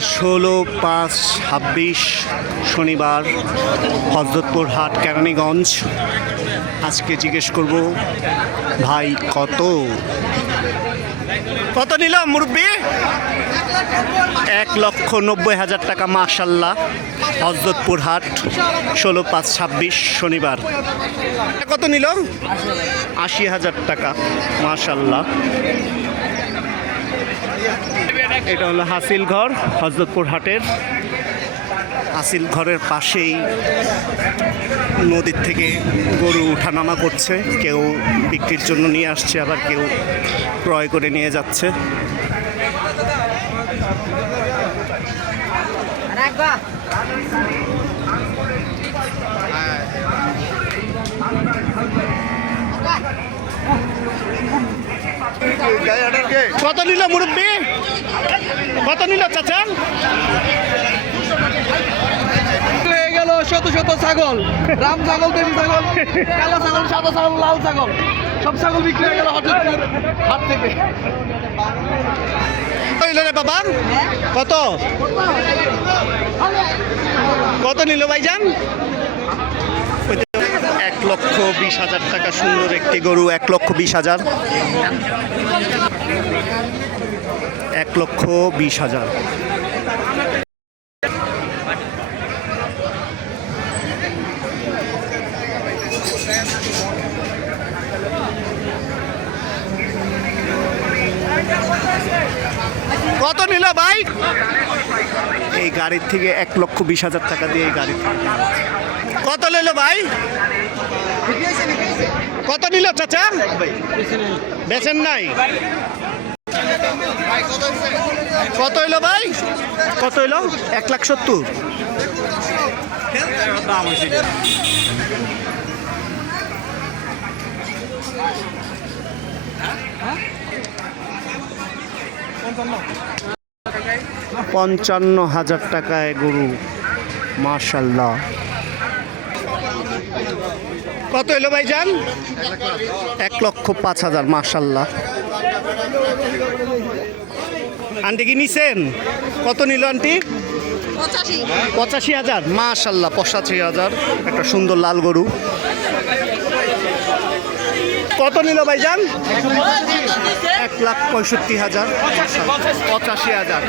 16/5/26 শনিবার হযরতপুর হাট কেরানীগঞ্জ। আজকে জিজ্ঞেস করব ভাই কত নিল মুরব্বি? 1,90,000 টাকা। মাশাল্লাহ, হযরতপুর হাট 16/5/26 শনিবার। কত নিল? 80,000 টাকা। মাশাল্লাহ। এটা হলো হাসিল ঘর, হযরতপুর হাটের হাসিল ঘরের পাশেই নদীর থেকে গরু উঠানামা করছে। কেউ বিক্রির জন্য নিয়ে আসছে, আবার কেউ ক্রয় করে নিয়ে যাচ্ছে। কত নিল মুরব্বি? কত নিল চাচা? হয়ে গেল শত শত ছাগল, রাম ছাগল, দেশি ছাগল, কালো ছাগল, সাদা ছাগল, লাল ছাগল, সব ছাগল বিক্রি হয়ে গেল হযরতপুর হাট থেকে। রে বাবা, কত কত নিল ভাইজান? 1,20,000 টাকা। সুন্দর একটি গরু, 1,20,000। 1,20,000। কত নিল ভাই? এই গাড়ির থেকে 1,20,000 টাকা দিয়ে এই গাড়ি। কত নিল ভাই? কত নিল চাচা? বেচেন নাই? কত হইলো ভাই? কত হইলো? 1,70,000। 55,000 টাকায় গরু। মাশাল্লাহ। কত হইলো ভাইজান? 1,05,000। মাশাল্লাহ। আন্টি কি নিছেন? কত নিল আন্টি? 85,000। মাশাল্লাহ, 85,000। একটা সুন্দর লাল গরু। কত নিল ভাইজান? 1,65,000। 85,000।